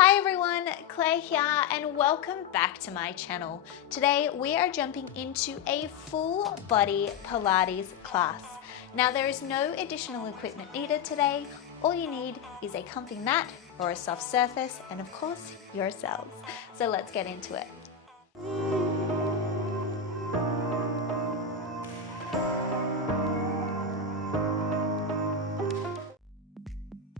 Hi everyone, Claire here and welcome back to my channel. Today we are jumping into a full body Pilates class. Now there is no additional equipment needed today. All you need is a comfy mat or a soft surface and of course yourselves. So let's get into it.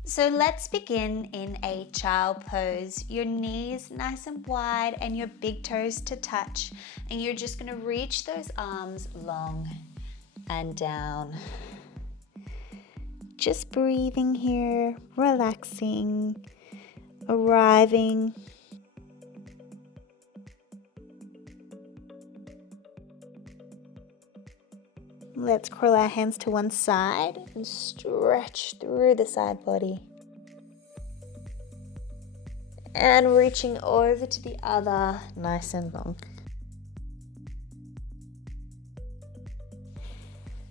So let's begin in a child pose. Your knees nice and wide and your big toes to touch. And you're just gonna reach those arms long and down. Just breathing here, relaxing, arriving. Let's curl our hands to one side and stretch through the side body. And reaching over to the other, nice and long.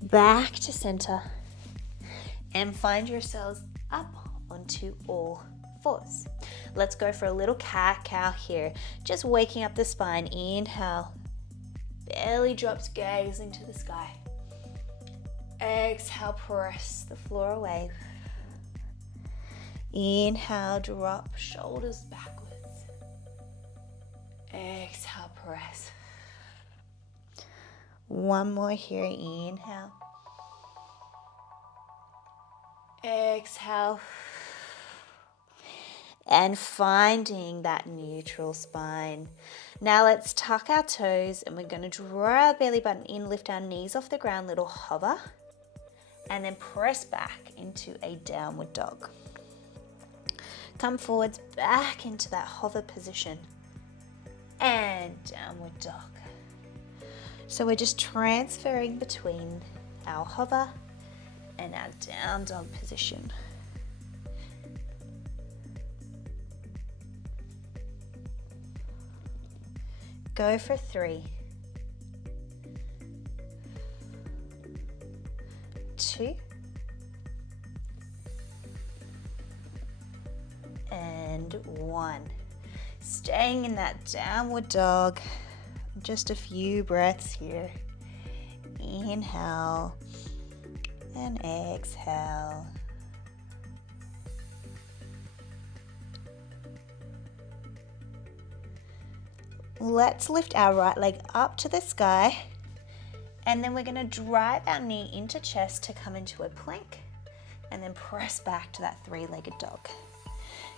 Back to center. And find yourselves up onto all fours. Let's go for a little cat-cow here. Just waking up the spine. Inhale. Belly drops, gazing to the sky. Exhale, press the floor away. Inhale, drop, shoulders backwards. Exhale, press. One more here, inhale. Exhale. And finding that neutral spine. Now let's tuck our toes and we're going to draw our belly button in, lift our knees off the ground, little hover. And then press back into a downward dog. Come forwards, back into that hover position. And downward dog. So we're just transferring between our hover and our down dog position. Go for 3. 2. And 1. Staying in that downward dog. Just a few breaths here. Inhale and exhale. Let's lift our right leg up to the sky. And then we're going to drive our knee into chest to come into a plank. And then press back to that 3-legged dog.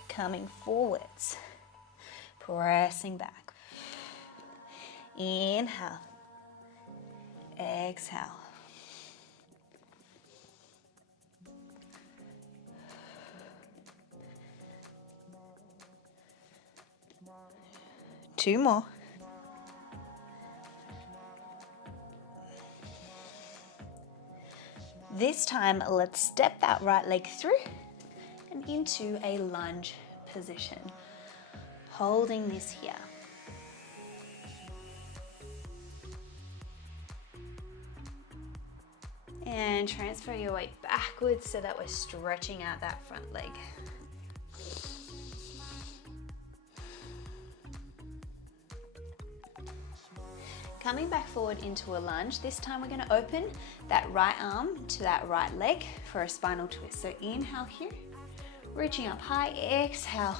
Coming forwards. Pressing back. Inhale. Exhale. Two more. This time, let's step that right leg through and into a lunge position. Holding this here. And transfer your weight backwards so that we're stretching out that front leg. Coming back forward into a lunge, this time we're going to open that right arm to that right leg for a spinal twist. So inhale here, reaching up high, exhale,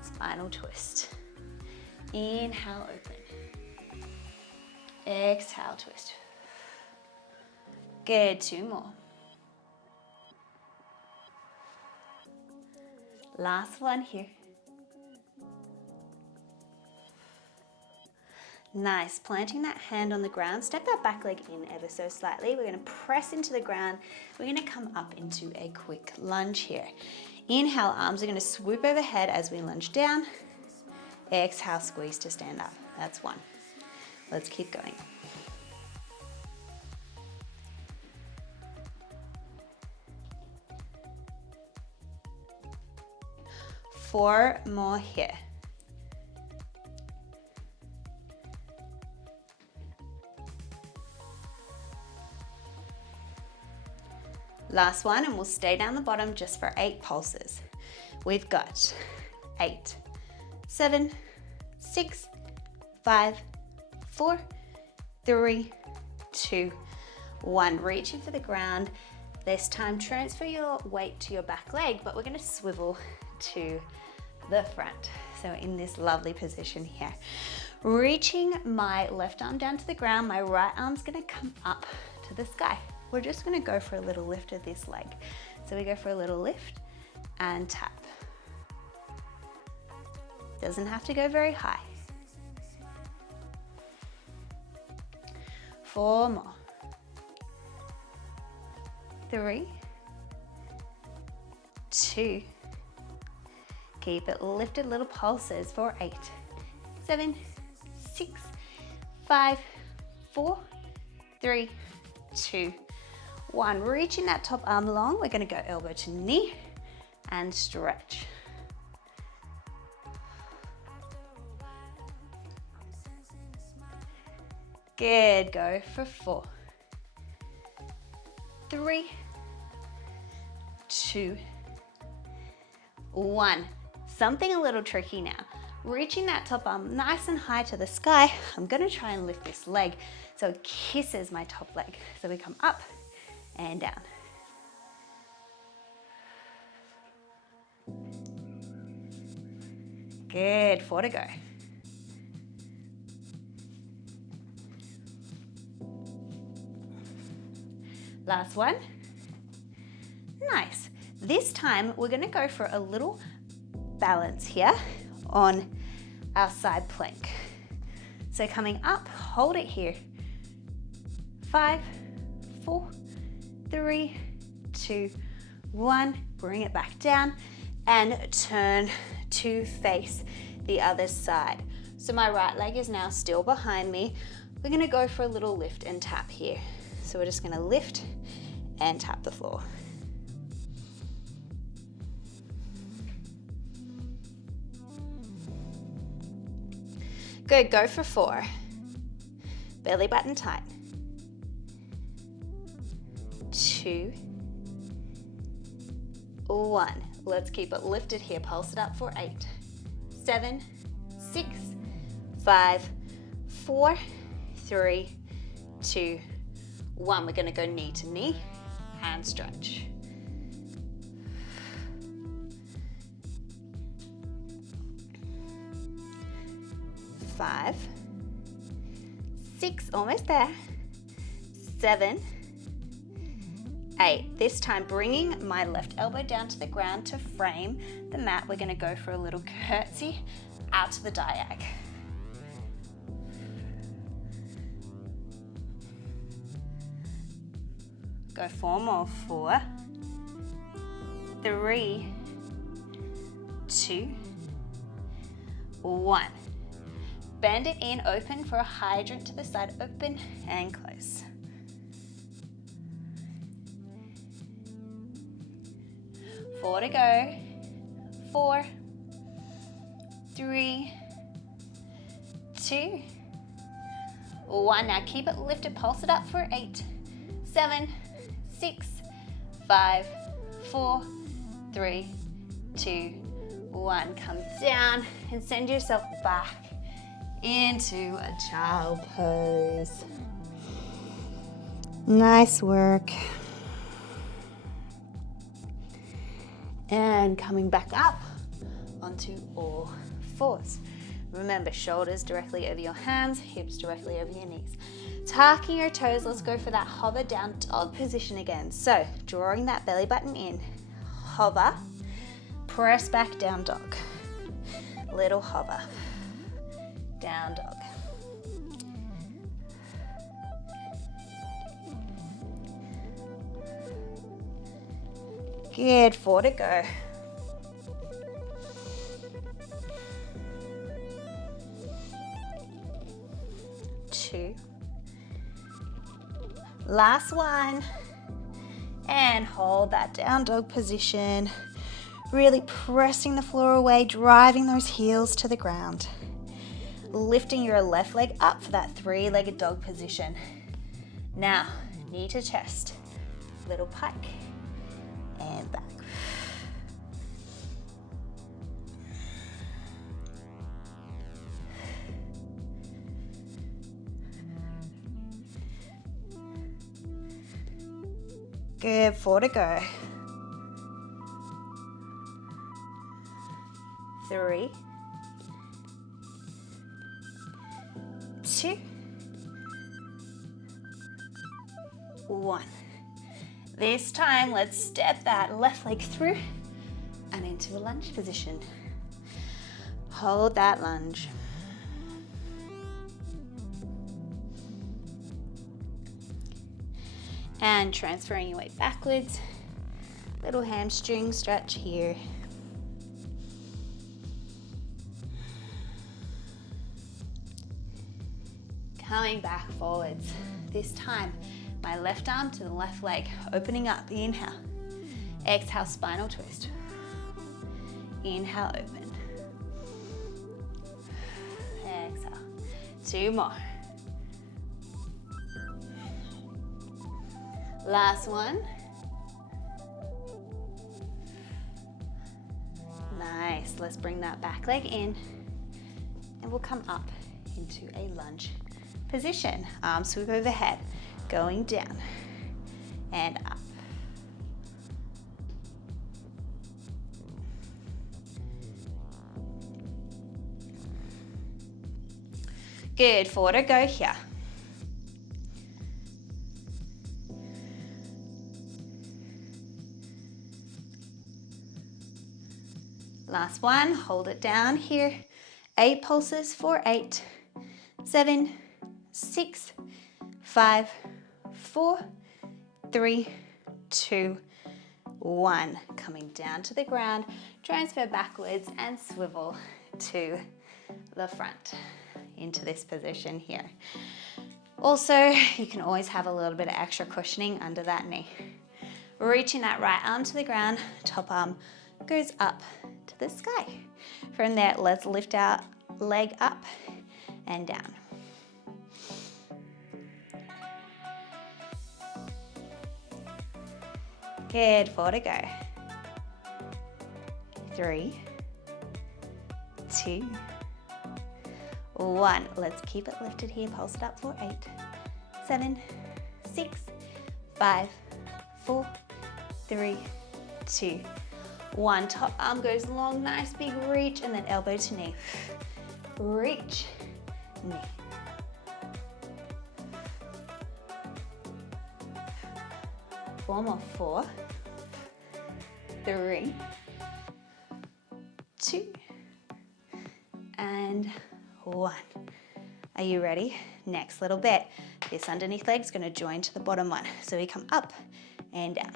spinal twist. Inhale, open. Exhale, twist. Good, 2 more. Last one here. Nice, planting that hand on the ground, step that back leg in ever so slightly. We're gonna press into the ground. We're gonna come up into a quick lunge here. Inhale, arms are gonna swoop overhead as we lunge down. Exhale, squeeze to stand up. That's 1. Let's keep going. 4 more here. Last one, and we'll stay down the bottom just for 8 pulses. We've got 8, 7, 6, 5, 4, 3, 2, 1. Reaching for the ground. This time transfer your weight to your back leg, but we're going to swivel to the front. So in this lovely position here. Reaching my left arm down to the ground, my right arm's going to come up to the sky. We're just going to go for a little lift of this leg. So we go for a little lift and tap. Doesn't have to go very high. 4 more. 3, 2. Keep it lifted, little pulses for 8, 7, 6, 5, 4, 3, 2, 1. Reaching that top arm long, we're going to go elbow to knee and stretch. Good, go for 4, 3, 2, 1. Something a little tricky now. Reaching that top arm nice and high to the sky, I'm gonna try and lift this leg so it kisses my top leg. So we come up and down. Good, 4 to go. Last one. Nice. This time we're going to go for a little balance here on our side plank. So coming up, hold it here. 5, 4, 3, 2, 1. Bring it back down and turn to face the other side. So my right leg is now still behind me. We're going to go for a little lift and tap here. So we're just going to lift and tap the floor. Good, go for 4. Belly button tight. 2, 1. Let's keep it lifted here. Pulse it up for 8, 7, 6, 5, 4, 3, 2, 1. We're going to go knee to knee and stretch. 5, 6, almost there. 7, 8. This time bringing my left elbow down to the ground to frame the mat. We're going to go for a little curtsy out to the diag. Go 4 more. 4, 3, 2, 1. Bend it in, open for a hydrant to the side, open and close. Four to go. 4, 3, 2, 1. Now keep it lifted, pulse it up for 8, 7, 6, 5, 4, 3, 2, 1. Come down and send yourself back into a child pose. Nice work. And coming back up onto all fours. Remember, shoulders directly over your hands, hips directly over your knees. Tucking your toes, let's go for that hover down dog position again. So drawing that belly button in, hover, press back down dog. Little hover, down dog. Good, 4 to go. 2. Last one. And hold that down dog position. Really pressing the floor away, driving those heels to the ground. Lifting your left leg up for that 3-legged dog position. Now, knee to chest. Little pike. And back. Good, 4 to go. 3, 2, 1. This time, let's step that left leg through and into a lunge position. Hold that lunge. And transferring your weight backwards. Little hamstring stretch here. Coming back forwards. This time, my left arm to the left leg, opening up. Inhale. Exhale, spinal twist. Inhale, open. Exhale. 2 more. Last one. Nice. Let's bring that back leg in and we'll come up into a lunge position. Arm sweep overhead, going down and up. Good, 4 to go here. Last one, hold it down here. 8 pulses for 8, 7, 6, 5, 4, 3, 2, 1. Coming down to the ground, transfer backwards and swivel to the front into this position here. Also, you can always have a little bit of extra cushioning under that knee. Reaching that right arm to the ground, top arm goes up to the sky. From there, let's lift our leg up and down. Good, 4 to go. 3, 2, 1. Let's keep it lifted here. Pulse it up for 8, 7, 6, 5, 4, 3, 2, 1. Top arm goes long, nice big reach, and then elbow to knee. Reach, knee. Four more. 4, 3, 2, and 1. Are you ready? Next little bit. This underneath leg is going to join to the bottom one. So we come up and down.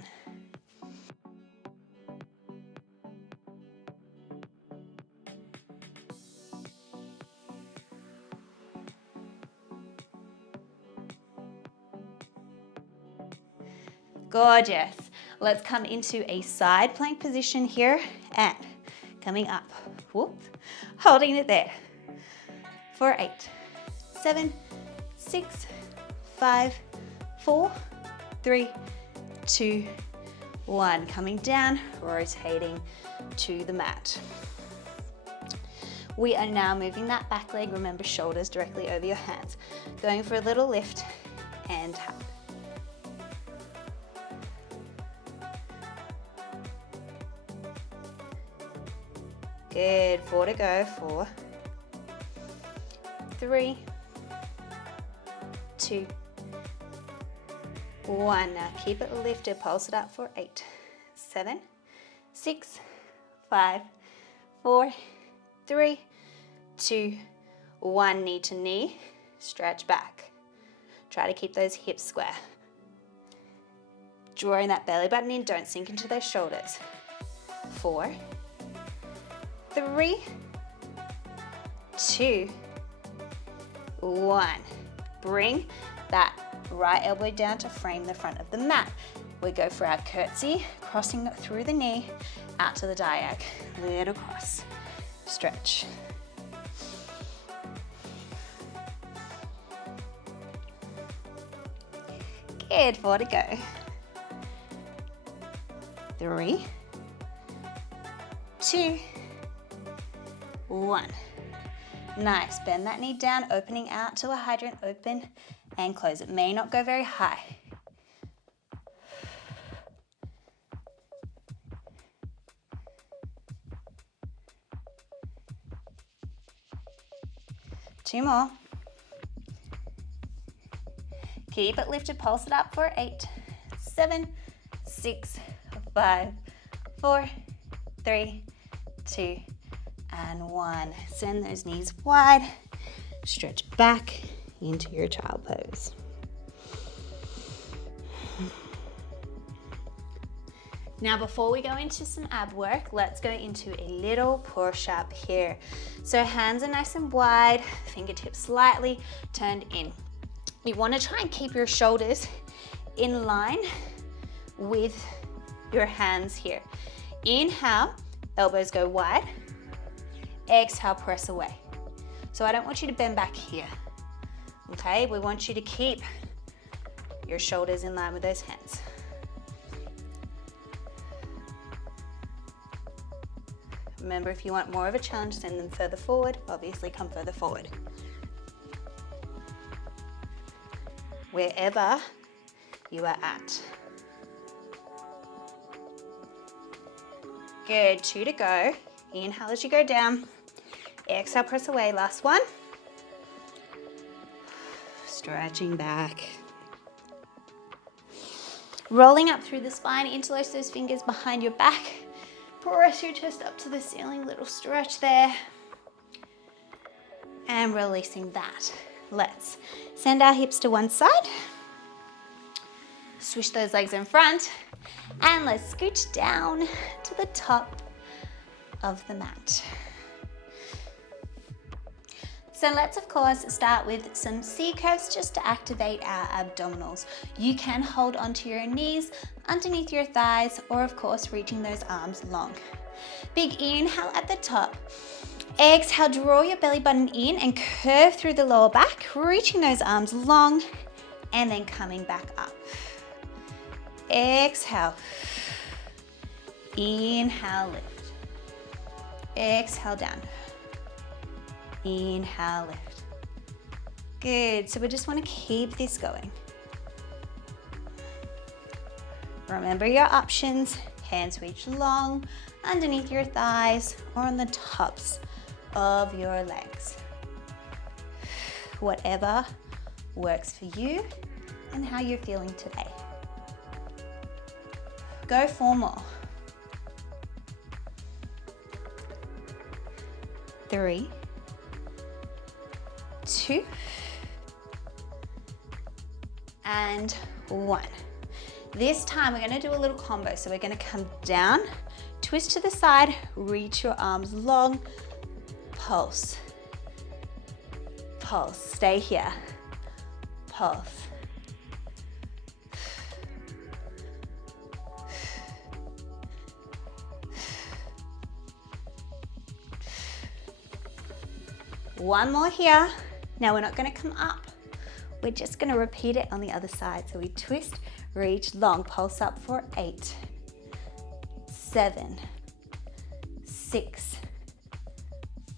Gorgeous. Let's come into a side plank position here and coming up. Whoop. Holding it there. For 8, 7, 6, 5, 4, 3, 2, 1. Coming down, rotating to the mat. We are now moving that back leg. Remember, shoulders directly over your hands. Going for a little lift and tap. Good, 4 to go. 4, 3, 2, 1. Now keep it lifted, pulse it up for 8, 7, 6, 5, 4, 3, 2, 1. Knee to knee, stretch back. Try to keep those hips square. Drawing that belly button in, don't sink into those shoulders. 4, 3, 2, 1. Bring that right elbow down to frame the front of the mat. We go for our curtsy, crossing through the knee, out to the diag. Little cross. Stretch. Good, 4 to go. 3, 2, 1. Nice, bend that knee down, opening out to a hydrant, open and close. It may not go very high. 2 more. Keep it lifted, pulse it up for 8, 7, 6, 5, 4, 3, 2, and 1. Send those knees wide, stretch back into your child pose. Now before we go into some ab work, let's go into a little push-up here. So hands are nice and wide, fingertips slightly turned in. You want to try and keep your shoulders in line with your hands here. Inhale, elbows go wide. Exhale, press away. So I don't want you to bend back here, okay? We want you to keep your shoulders in line with those hands. Remember, if you want more of a challenge, send them further forward. Obviously, come further forward. Wherever you are at. Good, 2 to go. Inhale as you go down. Exhale, press away. Last one. Stretching back. Rolling up through the spine, interlace those fingers behind your back. Press your chest up to the ceiling, little stretch there. And releasing that. Let's send our hips to one side. Swish those legs in front. And let's scooch down to the top of the mat. So let's of course start with some C curves just to activate our abdominals. You can hold onto your knees underneath your thighs, or of course reaching those arms long. Big inhale at the top. Exhale, draw your belly button in and curve through the lower back, reaching those arms long and then coming back up. Exhale. Inhale, lift. Exhale, down. Inhale, lift. Good, so we just want to keep this going. Remember your options, hands reach long, underneath your thighs or on the tops of your legs. Whatever works for you and how you're feeling today. Go 4 more. 3, 2, and 1. This time we're going to do a little combo. So we're going to come down, twist to the side, reach your arms long, pulse, pulse, stay here, pulse. One more here. Now we're not going to come up. We're just going to repeat it on the other side. So we twist, reach long, pulse up for 8, 7, 6,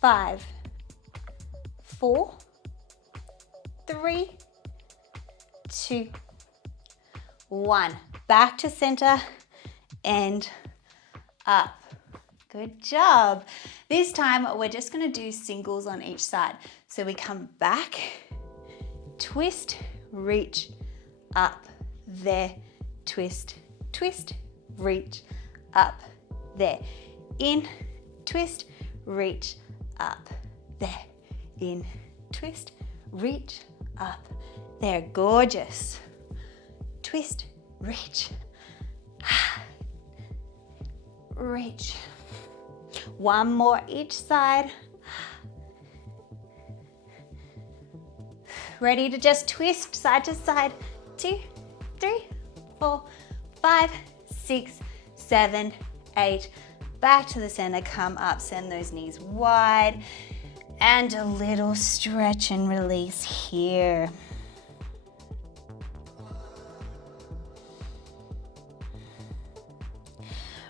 5, 4, 3, 2, 1. Back to center and up. Good job. This time we're just going to do singles on each side. So we come back, twist, reach, up, there, twist, twist, reach, up, there. In, twist, reach, up, there. In, twist, reach, up, there. Gorgeous. Twist, reach, reach. One more each side. Ready to just twist side to side. 2, 3, 4, 5, 6, 7, 8. Back to the center, come up, send those knees wide. And a little stretch and release here.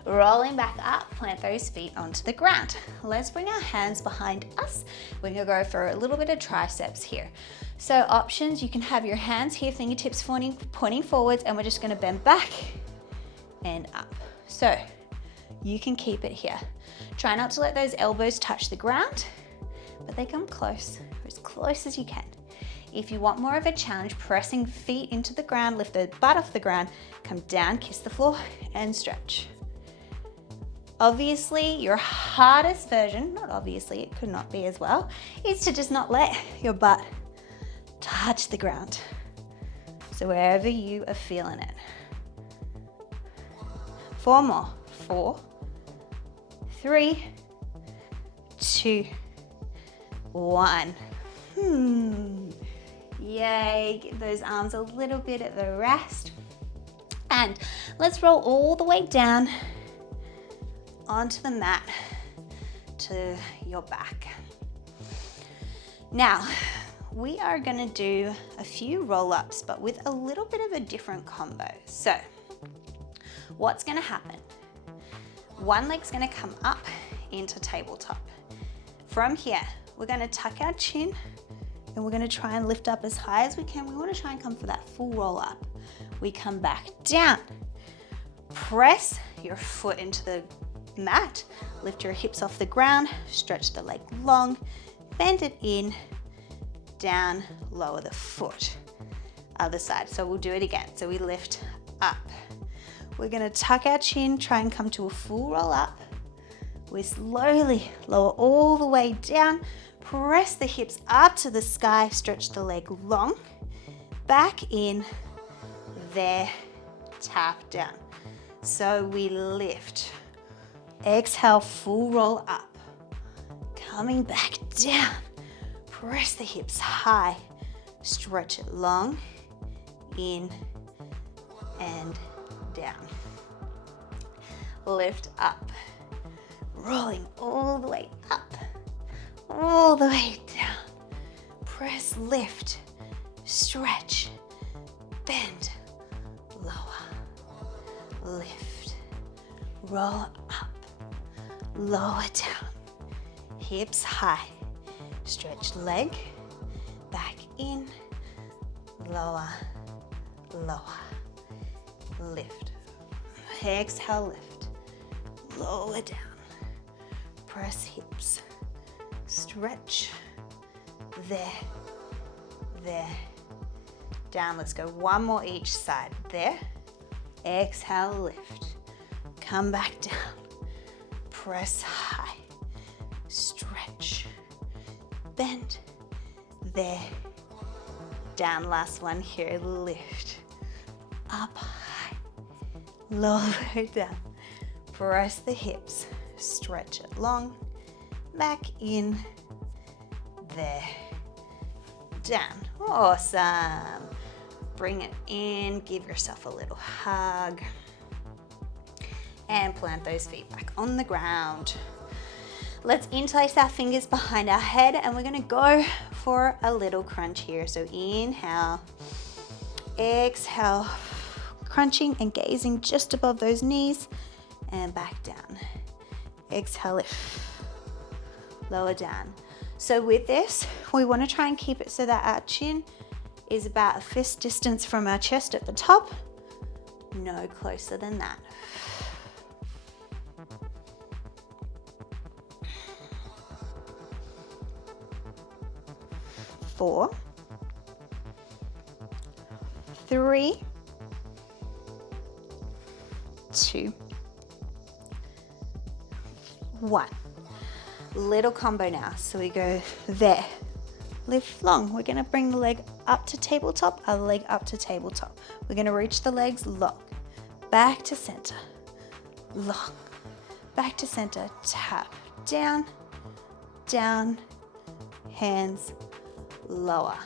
Rolling back up, plant those feet onto the ground. Let's bring our hands behind us. We're gonna go for a little bit of triceps here. So options, you can have your hands here, fingertips pointing forwards, and we're just gonna bend back and up. So you can keep it here. Try not to let those elbows touch the ground. but they come close, as close as you can. If you want more of a challenge, pressing feet into the ground, lift the butt off the ground, come down, kiss the floor, and stretch. Obviously, your hardest version, not obviously, it could not be as well, is to just not let your butt touch the ground. So wherever you are feeling it. 4 more. 4, 3, 2, 1. Yay, give those arms a little bit of a rest. And let's roll all the way down onto the mat to your back. Now, we are gonna do a few roll-ups, but with a little bit of a different combo. So, what's gonna happen? One leg's gonna come up into tabletop. From here, we're gonna tuck our chin and we're gonna try and lift up as high as we can. We wanna try and come for that full roll up. We come back down. Press your foot into the mat. Lift your hips off the ground. Stretch the leg long. Bend it in. Down. Lower the foot. Other side. So we'll do it again. So we lift up. We're gonna tuck our chin. Try and come to a full roll up. We slowly lower all the way down. Press the hips up to the sky, stretch the leg long, back in, there, tap down. So we lift, exhale, full roll up, coming back down, press the hips high, stretch it long, in and down. Lift up, rolling all the way up. All the way down. Press, lift, stretch, bend, lower, lift, roll up, lower down, hips high, stretch leg, back in, lower, lower, lift, exhale, lift, lower down, press hips, stretch, there, down. Let's go one more each side. There, exhale, lift, come back down, press high, stretch, bend, there, down. Last one here, lift, up high, lower down, press the hips, stretch it long, back in, there, down. Awesome. Bring it in, give yourself a little hug, and plant those feet back on the ground. Let's interlace our fingers behind our head, and we're gonna go for a little crunch here. So inhale, exhale, crunching and gazing just above those knees, and back down. Exhale, lift, lower down. So with this, we want to try and keep it so that our chin is about a fist distance from our chest at the top, no closer than that. Four, 3, 2, 1. Little combo now. So we go there, lift long. We're gonna bring the leg up to tabletop, other leg up to tabletop. We're gonna reach the legs long, back to center, long, back to center, tap, down, down, hands, lower.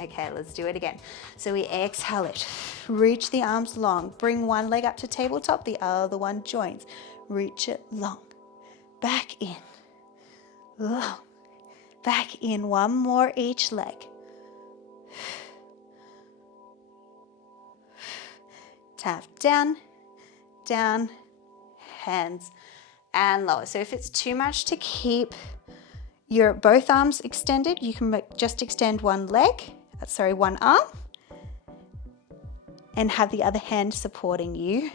Okay, let's do it again. So we exhale it, reach the arms long, bring one leg up to tabletop, the other one joins, reach it long, back in, long, back in, one more each leg. Tap down, down, hands, and lower. So if it's too much to keep your both arms extended, you can just extend one arm, and have the other hand supporting you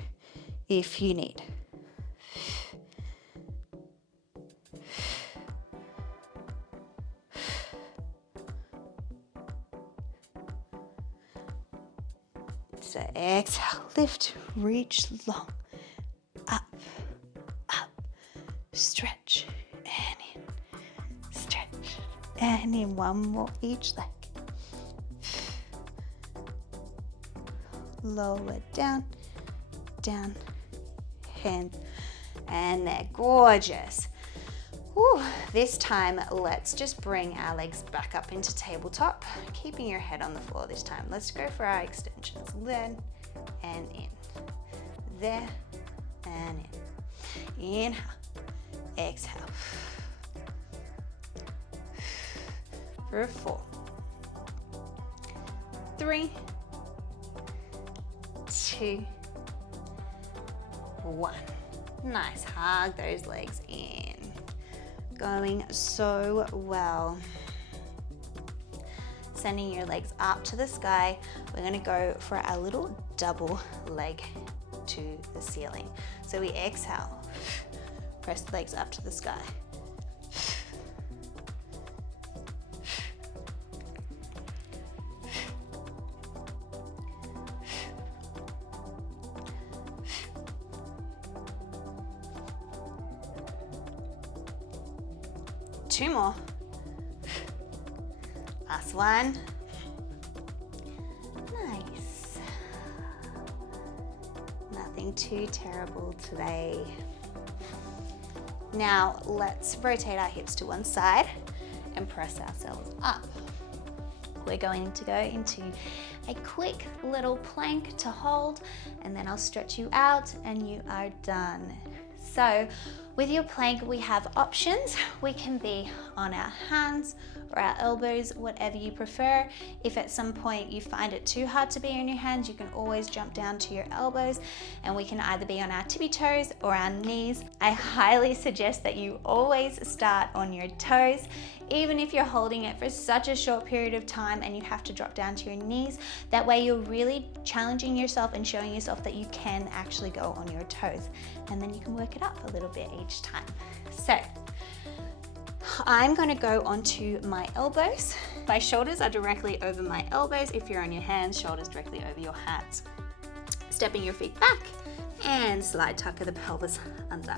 if you need. So exhale, lift, reach long, up, up, stretch, and in, stretch, and in. One more each leg. Lower down, down, hand, and they're gorgeous. Whew. This time, let's just bring our legs back up into tabletop, keeping your head on the floor this time. Let's go for our extensions. Then and in. There and in. Inhale. Exhale. For 4, 3, 2, 1. Nice. Hug those legs in. Going so well. Sending your legs up to the sky. We're going to go for our little double leg to the ceiling. So we exhale, press the legs up to the sky. Two more. Last one. Nice. Nothing too terrible today. Now let's rotate our hips to one side and press ourselves up. We're going to go into a quick little plank to hold, and then I'll stretch you out and you are done. So with your plank, we have options. We can be on our hands or our elbows, whatever you prefer. If at some point you find it too hard to be on your hands, you can always jump down to your elbows, and we can either be on our tippy toes or our knees. I highly suggest that you always start on your toes, even if you're holding it for such a short period of time and you have to drop down to your knees. That way you're really challenging yourself and showing yourself that you can actually go on your toes, and then you can work it up a little bit each time. So I'm going to go onto my elbows. My shoulders are directly over my elbows. If you're on your hands, shoulders directly over your hands. Stepping your feet back and slide tuck of the pelvis under.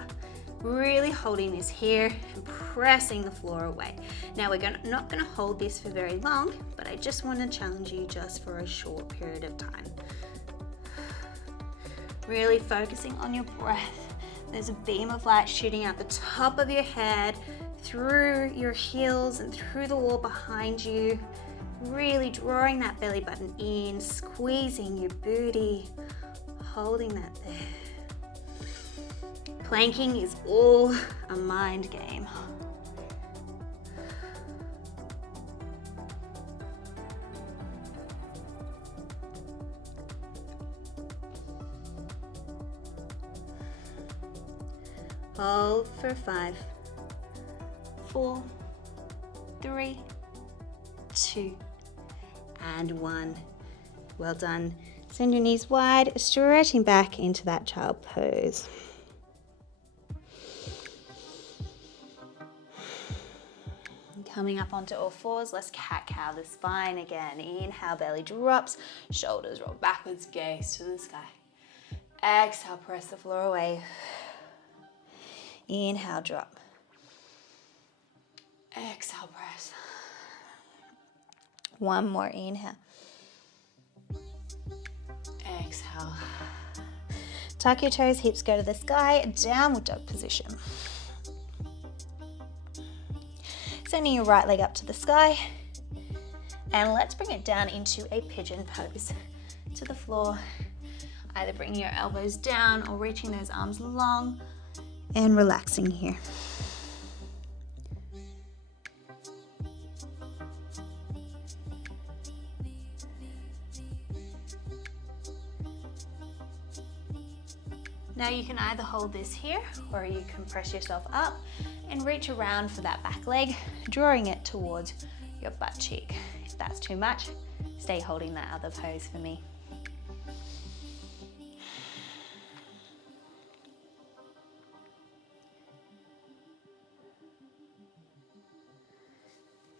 Really holding this here and pressing the floor away. Now we're not going to hold this for very long, but I just want to challenge you just for a short period of time. Really focusing on your breath. There's a beam of light shooting out the top of your head, through your heels and through the wall behind you. Really drawing that belly button in, squeezing your booty, holding that there. Planking is all a mind game. Hold for 5, 4, 3, 2, and 1. Well done. Send your knees wide, stretching back into that child pose. Coming up onto all fours, let's cat-cow the spine again. Inhale, belly drops, shoulders roll backwards, gaze to the sky. Exhale, press the floor away. Inhale, drop. Exhale, press. One more inhale. Exhale. Tuck your toes, hips go to the sky, downward dog position. Sending your right leg up to the sky. And let's bring it down into a pigeon pose to the floor. Either bringing your elbows down or reaching those arms long and relaxing here. Now you can either hold this here or you can press yourself up and reach around for that back leg, drawing it towards your butt cheek. If that's too much, stay holding that other pose for me.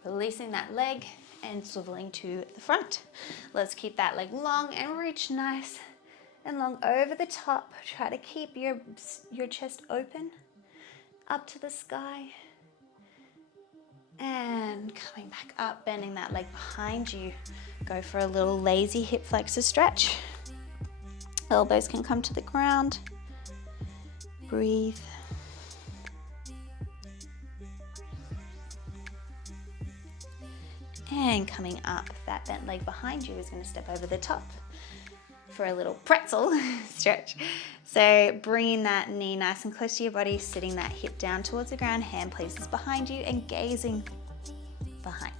Releasing that leg and swiveling to the front. Let's keep that leg long and reach nice and long over the top. Try to keep your chest open up to the sky. And coming back up, bending that leg behind you. Go for a little lazy hip flexor stretch. Elbows can come to the ground. Breathe. And coming up, that bent leg behind you is going to step over the top for a little pretzel stretch. So bringing that knee nice and close to your body, sitting that hip down towards the ground, hand places behind you and gazing behind.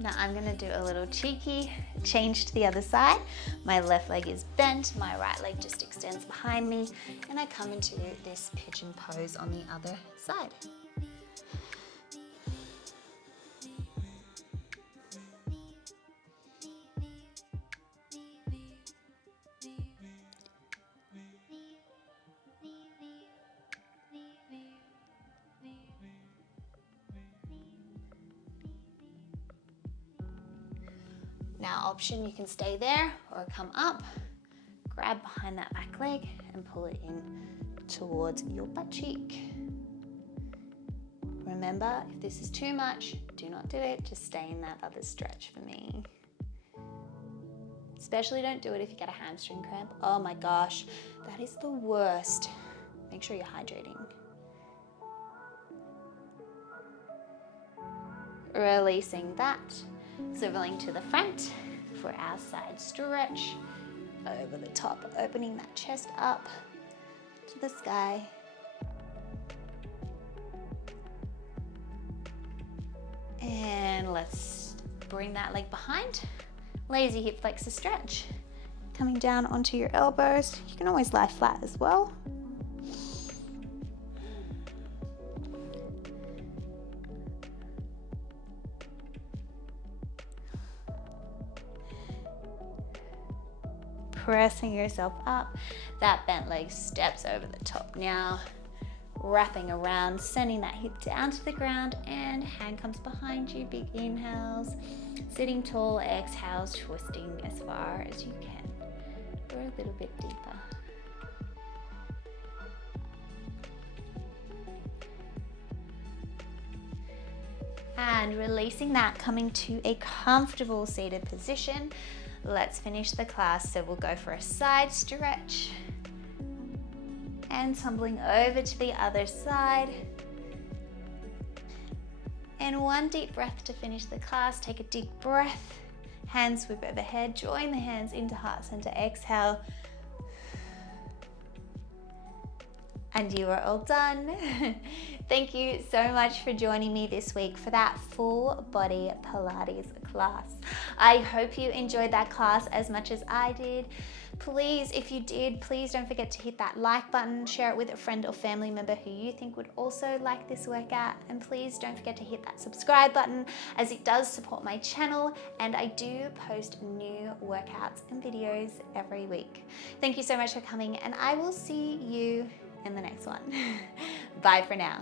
Now I'm going to do a little cheeky change to the other side. My left leg is bent, my right leg just extends behind me, and I come into this pigeon pose on the other side. Now option, you can stay there or come up, grab behind that back leg and pull it in towards your butt cheek. Remember, if this is too much, do not do it. Just stay in that other stretch for me. Especially don't do it if you get a hamstring cramp. Oh my gosh, that is the worst. Make sure you're hydrating. Releasing that. Swiveling to the front for our side stretch. Over the top, opening that chest up to the sky. And let's bring that leg behind. Lazy hip flexor stretch. Coming down onto your elbows. You can always lie flat as well. Pressing yourself up. That bent leg steps over the top now. Wrapping around, sending that hip down to the ground, and hand comes behind you. Big inhales. Sitting tall, exhales, twisting as far as you can. Or a little bit deeper. And releasing that, coming to a comfortable seated position. Let's finish the class. So we'll go for a side stretch and tumbling over to the other side. And one deep breath to finish the class. Take a deep breath. Hands sweep overhead. Join the hands into heart center. Exhale. And you are all done. Thank you so much for joining me this week for that full body Pilates class. I hope you enjoyed that class as much as I did. Please, if you did, please don't forget to hit that like button, share it with a friend or family member who you think would also like this workout, and please don't forget to hit that subscribe button as it does support my channel, and I do post new workouts and videos every week. Thank you so much for coming, and I will see you in the next one. Bye for now.